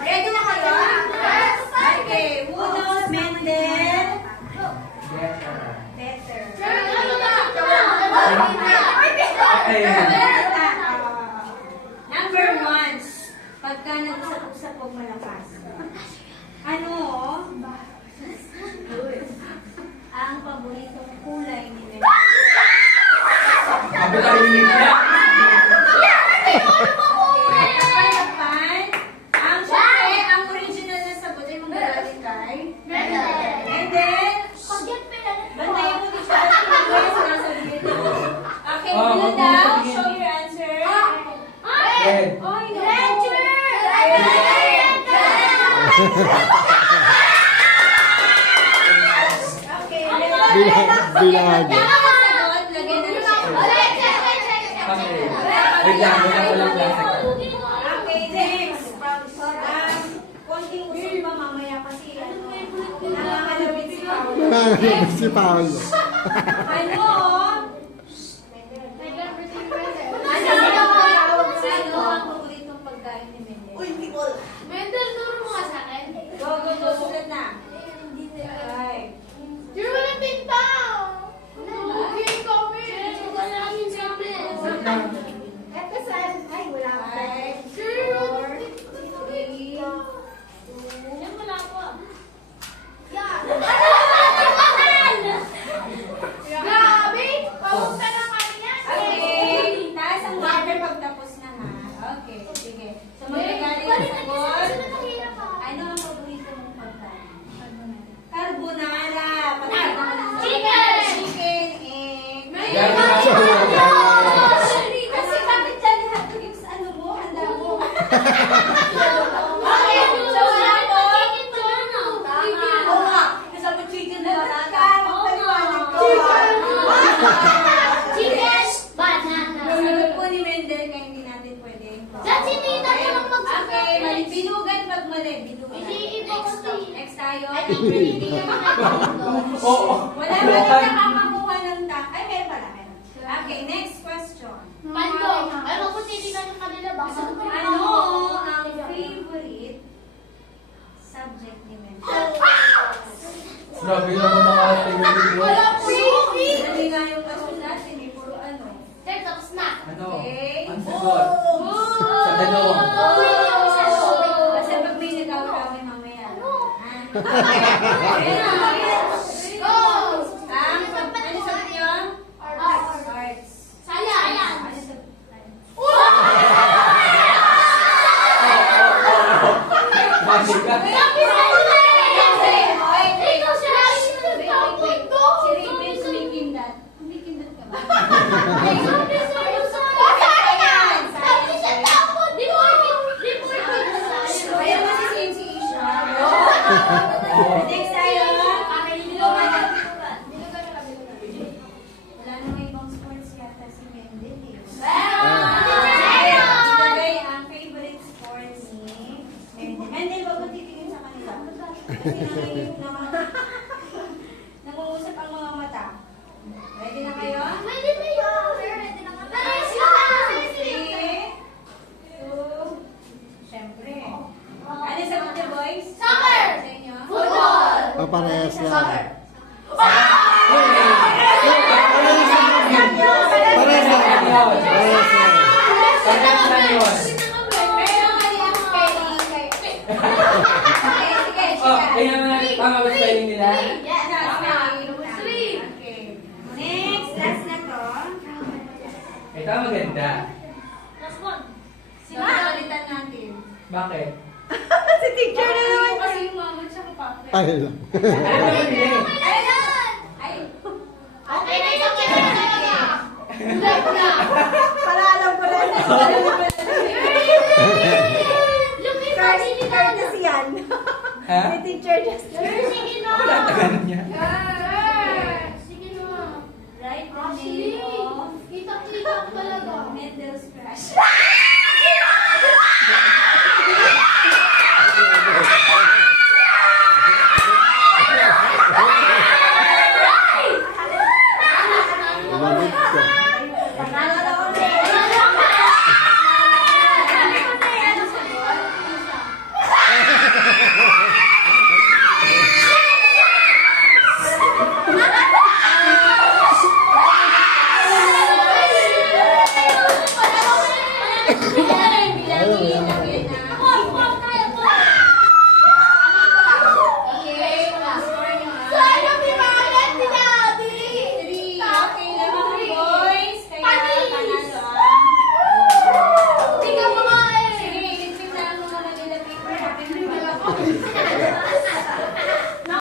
Ready na kayo? Okay. Who knows Mendel? Better. Number 1. Pagka nag-usap-usap huwag malakas. Ano? Ang paboritong kulay ni Mendel. Ang syempre, ang original na sagot ay manggagaling kay Mendel. Bantayan mo dito sa sinasabihin mo. Okay, muna daw. Show your answer. Red. Oh, okay, Bilang aja. sagot, lagyan na siya. Okay, next. Konting usap pa mamaya kasi nangangalawin si Paolo. Si Paolo. Ano? Ano ang paboritong pagkain ni Mendel? Go, go, go. Sulat na. Ay. Ay, wala pa. 5, 4, 3, 2, okay. Taas ang water pag tapos na ha. Okay, sige. So, magagaling ang sagot. Ano ang paborito mong pagkain? Carbonara. Pagkain naman ng chicken, egg. Kasi bakit dyan lahat yung ano mo, handa mo? Okay, so wala po. Oo nga. Kasama chicken na banana. Paliwanag ko. Sagot po ni Mendel kaya hindi natin pwede. Okay, mali. Binugan pag mali. Binugan. Next tayo. Wala ba na nakakakuha ng Ay, meron pala. Meron. Okay, next question. Ano ang favorite subject ni Mendel? Grabe naman ang ating video. Dali nga yung question natin. May puro ano. Ano? Okay. Ang sagot. Sa tanong. Kasi pag may nag-away mamaya. Ano sabi niyo? Arts. Ano sabi? Magic ka. Si Raven making that. Making that ka ba? Kaya kasi same si Isha. Next tayo. Wala namang ibang sports yata si Mendel eh. Ibigay ang favorite sports ni Mendel. Mendel, wag mo titingin sa kanila. Kasi nangungusap ang mga mata. Ready na kayo? 3, 2, syempre. Ano sagot niyo, boys? Sa inyo? Parehas lang. Parehas lang. Pero mali ang spelling. Okay, sige, Kaya naman tama ba spelling nila? Okay. Next, last na to. Ito ang maganda. Sino palitan natin? Bakit? Si teacher na naman. Kasi yung mama tsaka papa. Ay lang. Ano naman nila? Ay, Okay na yung kaya. para alam ko na. Courtesy yan. Ha? Si teacher just. Sige na. Wala tagal niya. Sige na. Right, Mami?